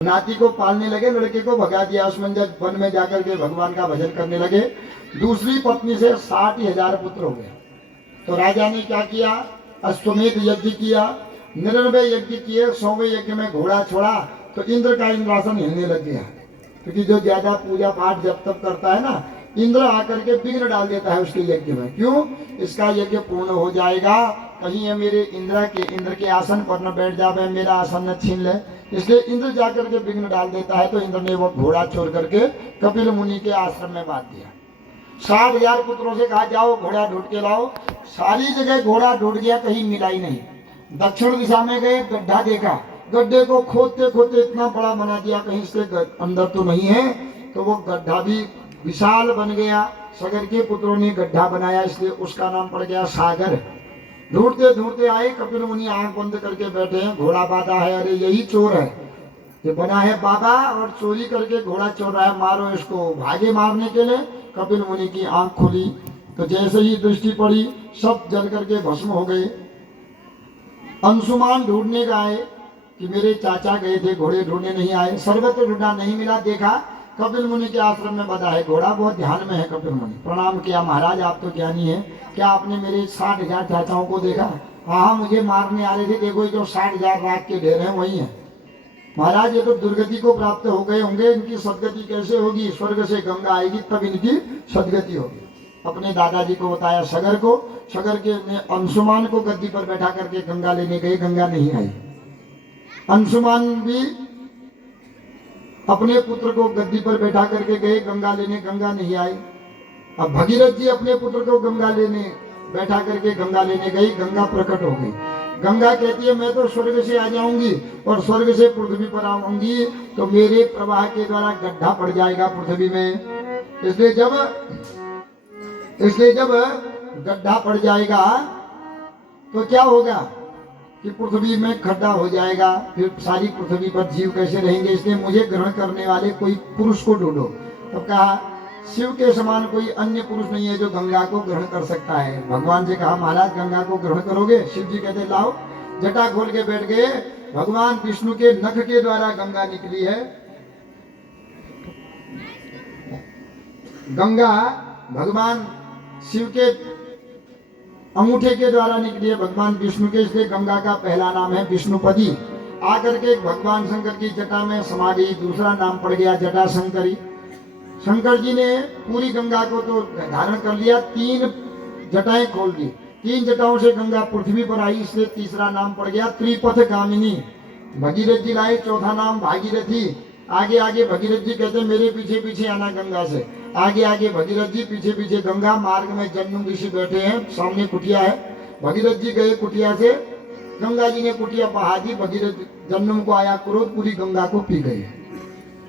नाती को पालने लगे, लड़के को भगा दिया, उसमें जब वन में जाकर के भगवान का भजन करने लगे। दूसरी पत्नी से 60,000 पुत्र हो गए। तो राजा ने क्या किया, अश्वमेध यज्ञ किया, 99 यज्ञ किए, 100वें यज्ञ में घोड़ा छोड़ा तो इंद्र का इंद्रासन हिलने लग गया। क्योंकि जो ज्यादा पूजा पाठ जब तक करता है ना, इंद्र आकर के विघ्न डाल देता है उसके यज्ञ में। क्यों, इसका यज्ञ पूर्ण हो जाएगा, कहीं ये मेरे इंद्र के आसन पर न बैठ जावे, मेरा आसन न छीन ले, इसलिए इंद्र जाकर के विघ्न डाल देता है। तो इंद्र ने वो घोड़ा छोड़ करके कपिल मुनि के आश्रम में बांध दिया। 60,000 पुत्रों से कहा जाओ घोड़ा ढूंढ के लाओ। सारी जगह घोड़ा ढूंढ गया, कहीं मिला ही नहीं। दक्षिण दिशा में गए, गड्ढा देखा, गड्ढे को खोदते खोदते इतना बड़ा बना दिया, कहीं से अंदर तो नहीं है। तो वो गड्ढा भी विशाल बन गया। सगर के पुत्रों ने गड्ढा बनाया, इसलिए उसका नाम पड़ गया सागर। ढूंढते ढूंढते आए, कपिल मुनि आंख बंद करके बैठे हैं, घोड़ा बांधा है, अरे यही चोर है, ये बना है बाबा और चोरी करके घोड़ा चोर रहा है, मारो इसको। भागे मारने के लिए कपिल मुनि की आंख खुली तो जैसे ही दृष्टि पड़ी सब जल करके भस्म हो गए। अंशुमान ढूंढने गए कि मेरे चाचा गए थे घोड़े ढूंढने, नहीं आए, सर्वत्र ढूंढा नहीं मिला। देखा कपिल मुनि के आश्रम में बंधा है घोड़ा, बहुत ध्यान में है। कपिल मुनि प्रणाम किया, महाराज आप तो ज्ञानी है, क्या आपने मेरे 60,000 चाचाओं को देखा? हाँ, मुझे मारने आ रहे थे, देखो जो 60,000 राख के ढेर हैं वही है। महाराज ये तो दुर्गति को प्राप्त हो गए होंगे, इनकी सदगति कैसे होगी? स्वर्ग से गंगा आएगी तब इनकी सदगति होगी। अपने दादाजी को बताया सगर को, सगर के अंशुमान को गद्दी पर बैठा करके गंगा लेने गए, गंगा नहीं आई। अंशुमान भी अपने पुत्र को गद्दी पर बैठा करके गए गंगा लेने, गंगा नहीं आई। अब भगीरथ जी अपने पुत्र को गंगा लेने बैठा करके गंगा लेने गई, गंगा प्रकट हो गई। गंगा कहती है मैं तो स्वर्ग से आ जाऊंगी और स्वर्ग से पृथ्वी पर आऊंगी तो मेरे प्रवाह के द्वारा गड्ढा पड़ जाएगा पृथ्वी में। इसलिए जब गड्ढा पड़ जाएगा तो क्या होगा कि पृथ्वी में खड्डा हो जाएगा, फिर सारी पृथ्वी पर जीव कैसे रहेंगे? इसलिए मुझे ग्रहण करने वाले कोई पुरुष को ढूंढो। तो कहा शिव के समान कोई अन्य पुरुष नहीं है जो गंगा को ग्रहण कर सकता है। भगवान से कहा महाराज गंगा को ग्रहण करोगे? शिव जी कहते लाओ। जटा खोल के बैठ गए, भगवान विष्णु के नख के द्वारा गंगा निकली है। गंगा भगवान शिव के अंगूठे के द्वारा निकली है, भगवान विष्णु के, इसलिए गंगा का पहला नाम है विष्णुपदी। आकर के भगवान शंकर की जटा में समा गई, दूसरा नाम पड़ गया जटा शंकरी। शंकर जी ने पूरी गंगा को तो धारण कर लिया, 3 जटाएं खोल दी, 3 जटाओं से गंगा पृथ्वी पर आई, इसलिए तीसरा नाम पड़ गया त्रिपथ गामिनी। भगीरथ जी लाए, चौथा नाम भागीरथी। आगे आगे भगीरथ जी कहते मेरे पीछे पीछे आना गंगा से, आगे आगे भगीरथ जी, पीछे पीछे गंगा। मार्ग में जन्म ऋषि बैठे हैं, सामने कुटिया है। भगीरथ जी गए कुटिया से, गंगा जी ने कुटिया बहा दी, भगीरथ जन्म को आया क्रोध, पूरी गंगा को पी गई।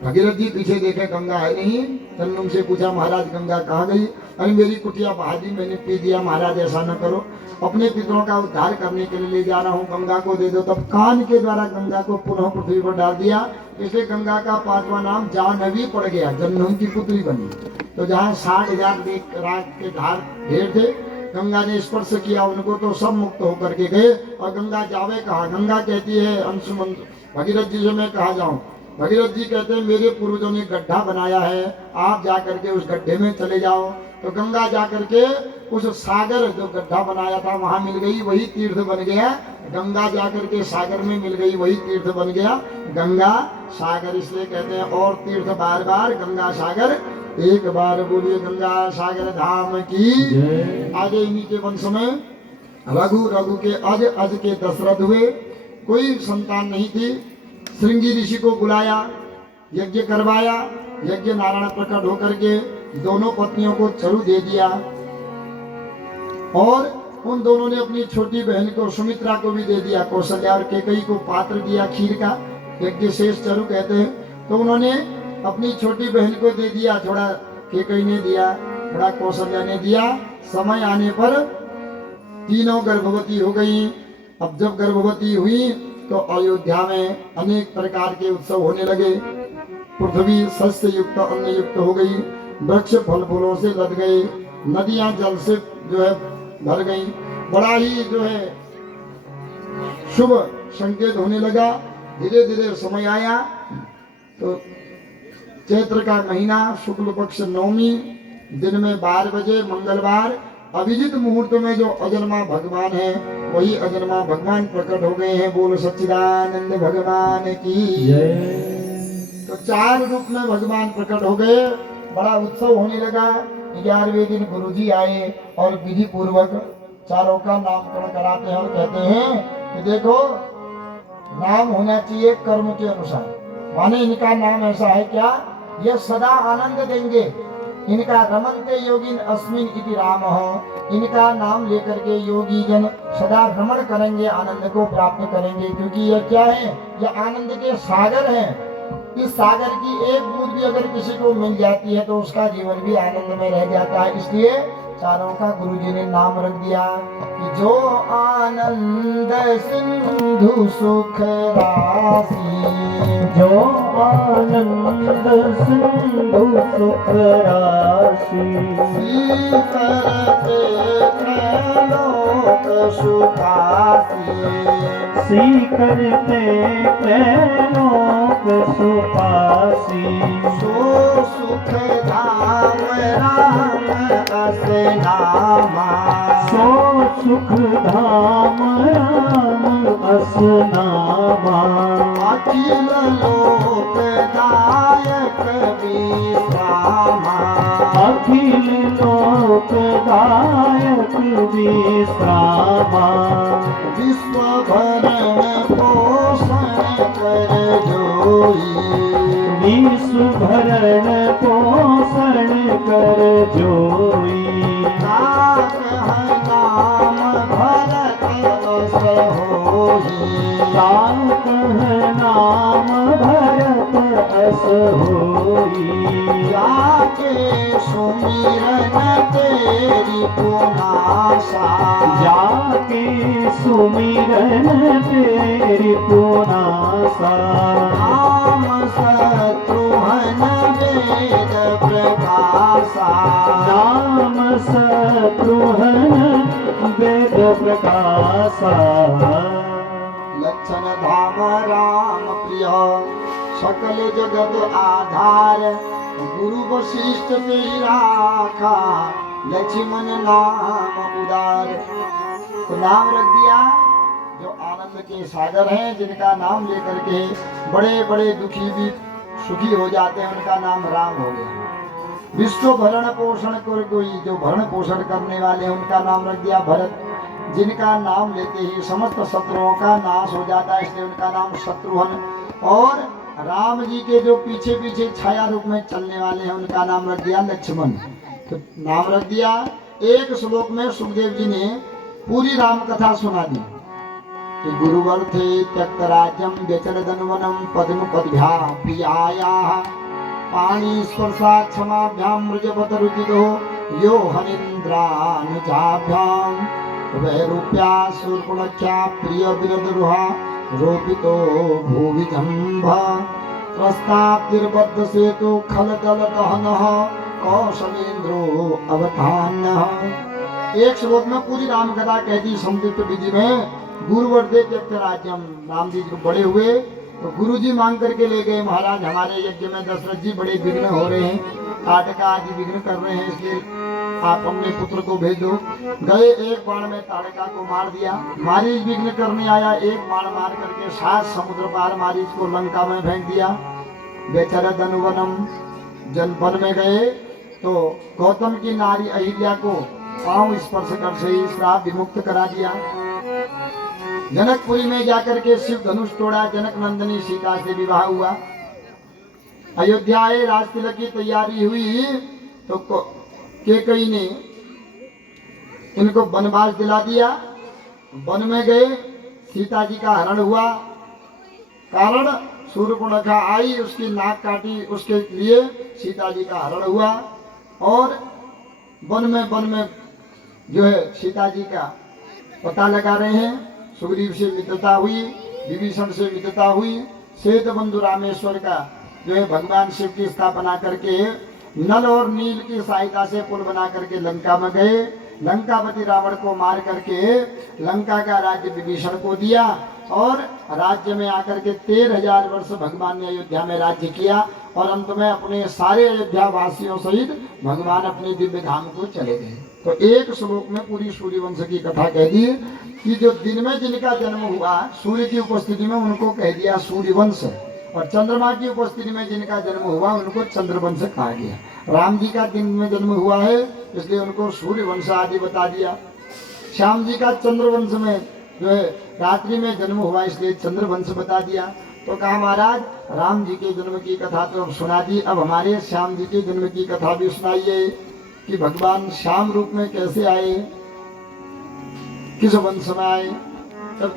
भगीरथ जी पीछे देखे गंगा है नहीं, जन्म से पूछा महाराज गंगा कहाँ गई? अरे मेरी कुटिया बहा दी, मैंने पी दिया। महाराज ऐसा न करो, अपने पितरों का उद्धार करने के लिए ले जा रहा हूँ, गंगा को दे दो। तब कान के द्वारा गंगा को पुनः पृथ्वी पर डाल दिया। इसलिए गंगा का 5वां नाम जाह्नवी पड़ गया, जन्म की पुत्री बनी। तो जहाँ 60,000 राख के धार ढेर थे, गंगा ने स्पर्श किया उनको तो सब मुक्त होकर के गए। और गंगा जावे कहा? गंगा कहती है अंशुमन भगीरथ जी से मैं कहा जाऊं? भगीरथ जी कहते हैं मेरे पूर्वजों ने गड्ढा बनाया है, आप जा करके उस गड्ढे में चले जाओ। तो गंगा जा करके उस सागर जो गड्ढा बनाया था वहां मिल गई, वही तीर्थ बन गया। गंगा जा करके सागर में मिल गई, वही तीर्थ बन गया गंगा सागर। इसलिए कहते हैं और तीर्थ बार बार गंगा सागर एक बार, बोलिए गंगा सागर धाम की। आगे इन्हीं के वंश में रघु के अज के दशरथ हुए, कोई संतान नहीं थी। श्रृंगी ऋषि को बुलाया, यज्ञ करवाया, यज्ञ नारायण प्रकट होकर के दोनों पत्नियों को चरु दे दिया। और उन दोनों ने अपनी छोटी बहन को सुमित्रा को भी दे दिया, कौशल्या और केकई को पात्र दिया खीर का, यज्ञ शेष चरु कहते हैं। तो उन्होंने अपनी छोटी बहन को दे दिया, थोड़ा केकई ने दिया, थोड़ा कौशल्या ने दिया। समय आने पर तीनों गर्भवती हो गई। अब जब गर्भवती हुई तो अयोध्या में अनेक प्रकार के उत्सव होने लगे। पृथ्वी शस्य युक्त अन्न युक्त हो गई, वृक्ष फल फूलों से लद गए, नदियां जल से जो है भर गई। बड़ा ही जो है शुभ संकेत होने लगा। धीरे धीरे समय आया तो चैत्र का महीना शुक्ल पक्ष नवमी दिन में 12 बजे मंगलवार अभिजित मुहूर्त में जो अजन्मा भगवान है वही अजन्मा भगवान प्रकट हो गए हैं। बोल सच्चिदानंद भगवान की जय। तो 4 रूप में भगवान प्रकट हो गए। बड़ा उत्सव होने लगा। 11वें दिन गुरुजी आए और विधि पूर्वक चारों का नामकरण कराते हैं और कहते हैं कि देखो नाम होना चाहिए कर्म के अनुसार। माने इनका नाम ऐसा है क्या, यह सदा आनंद देंगे। इनका रमन्ते योगिन अस्मिन इति रामः, इनका नाम लेकर के योगी जन सदा भ्रमण करेंगे, आनंद को प्राप्त करेंगे। क्योंकि यह क्या है, यह आनंद के सागर हैं। इस सागर की एक बूंद भी अगर किसी को मिल जाती है तो उसका जीवन भी आनंद में रह जाता है। इसलिए चारों का गुरुजी ने नाम रख दिया कि जो आनंद सिंधु सुख राशि, जो आनंद सिंधु सुख राशि, करते लोक सुखासी, करते लोक सुखासी, सो सुख धाम राम असनामा, सो सुख धाम राम असनामा, अखिल लोकदायक विश्रामा, अखिल लोकदायक विश्रामा, विश्व भरण पोषण कर जोई, विश्व भरण पोषण कर जोई, नाम भरत अस होई, नाम भरत अस होई, जाके सुमिरन तेरी पुनासा, जाके सुमिरन तेरी पुनासा, राम शत्रुघ्न वेद प्रकाशा, नाम शत्रुघ्न वेद प्रकाशा, लक्षण धाम राम प्रिय सकल जगत आधार, गुरु वशिष्ठ तेरी राखा, लक्ष्मण नाम उदार। तो नाम रख दिया जो आनंद के सागर हैं, जिनका नाम लेकर के बड़े बड़े दुखी भी सुखी हो जाते हैं, उनका नाम राम हो गया। विश्व भरण पोषण कर कोई, जो भरण पोषण करने वाले हैं उनका नाम रख दिया भरत, जिनका नाम लेते ही समस्त शत्रुओं का नाश हो जाता है, इसलिए उनका नाम शत्रुघ्न। और राम जी के जो पीछे पीछे छाया रूप में चलने वाले हैं उनका नाम रख दिया लक्ष्मण। तो नाम रख दिया। एक श्लोक में सुखदेव जी ने पूरी राम कथा सुना दी कि गुरुवर थे त्यक्त राज्यम व्यचल धनवनम पद्म पदभ्या प्रियाया पाणी स्पर्शा क्षमाभ्याम मृजपत रुचितो यो हनिन्द्रानुजाभ्याम वैरूप्या शूर्पणख्या प्रिय विरदरुहा रोपितो भूवि जम्भ प्रस्ताप्तिर्बद्ध सेतु खल दल दहनः कौशलेन्द्रो अवधान्यः। एक श्लोक में पूरी राम कथा कहती संयुक्त विधि में गुरुवर दे त्यक्त राज्यम। राम जी बड़े हुए तो गुरु जी मांग करके ले गए, महाराज हमारे यज्ञ में दशरथ जी बड़े विघ्न हो रहे हैं, ताटका आदि विघ्न कर रहे हैं, इसलिए आप अपने पुत्र को भेज दो। गए, एक बाण में ताड़का को मार दिया। मारीच विघ्न करने आया, एक बाण मार करके 7 समुद्र पार मारीच को लंका में फेंक दिया। बेचारा धनुवनम जनपद में गए तो गौतम की नारी अहिल्या को पांव स्पर्श कर से ही श्राप विमुक्त करा दिया। जनकपुरी में जाकर के शिव धनुष तोड़ा, जनक नंदनी सीता से विवाह हुआ। अयोध्या आए, राज तिलक की तैयारी हुई तो केकई ने इनको वनवास दिला दिया। वन में गए, सीता जी का हरण हुआ, कारण शूर्पणखा आई, उसकी नाक काटी, उसके लिए सीता जी का हरण हुआ। और वन में जो है सीता जी का पता लगा रहे हैं। सुग्रीव से मित्रता हुई, विभीषण से मित्रता हुई, श्वेत बंधु रामेश्वर का जो है भगवान शिव की स्थापना करके नल और नील की सहायता से पुल बना करके लंका में गए। लंकापति रावण को मार करके लंका का राज्य विभीषण को दिया। और राज्य में आकर के 13,000 वर्ष भगवान ने अयोध्या में राज्य किया और अंत में अपने सारे अयोध्या वासियों सहित भगवान अपने दिव्य धाम को चले गए। तो एक श्लोक में पूरी सूर्यवंश की कथा कह दी कि जो दिन में जिनका जन्म हुआ सूर्य की उपस्थिति में उनको कह दिया सूर्यवंश, और चंद्रमा की उपस्थिति में जिनका जन्म हुआ उनको चंद्रवंश कहा गया। राम जी का दिन में जन्म हुआ है इसलिए उनको सूर्यवंश आदि बता दिया। श्याम जी का चंद्रवंश में जो है रात्रि में जन्म हुआ इसलिए चंद्रवंश बता दिया। तो कहा महाराज राम जी के जन्म की कथा तो अब सुना दी, अब हमारे श्याम जी के जन्म की कथा भी सुनाइए कि भगवान श्याम रूप में कैसे आए, किस वंश में आए।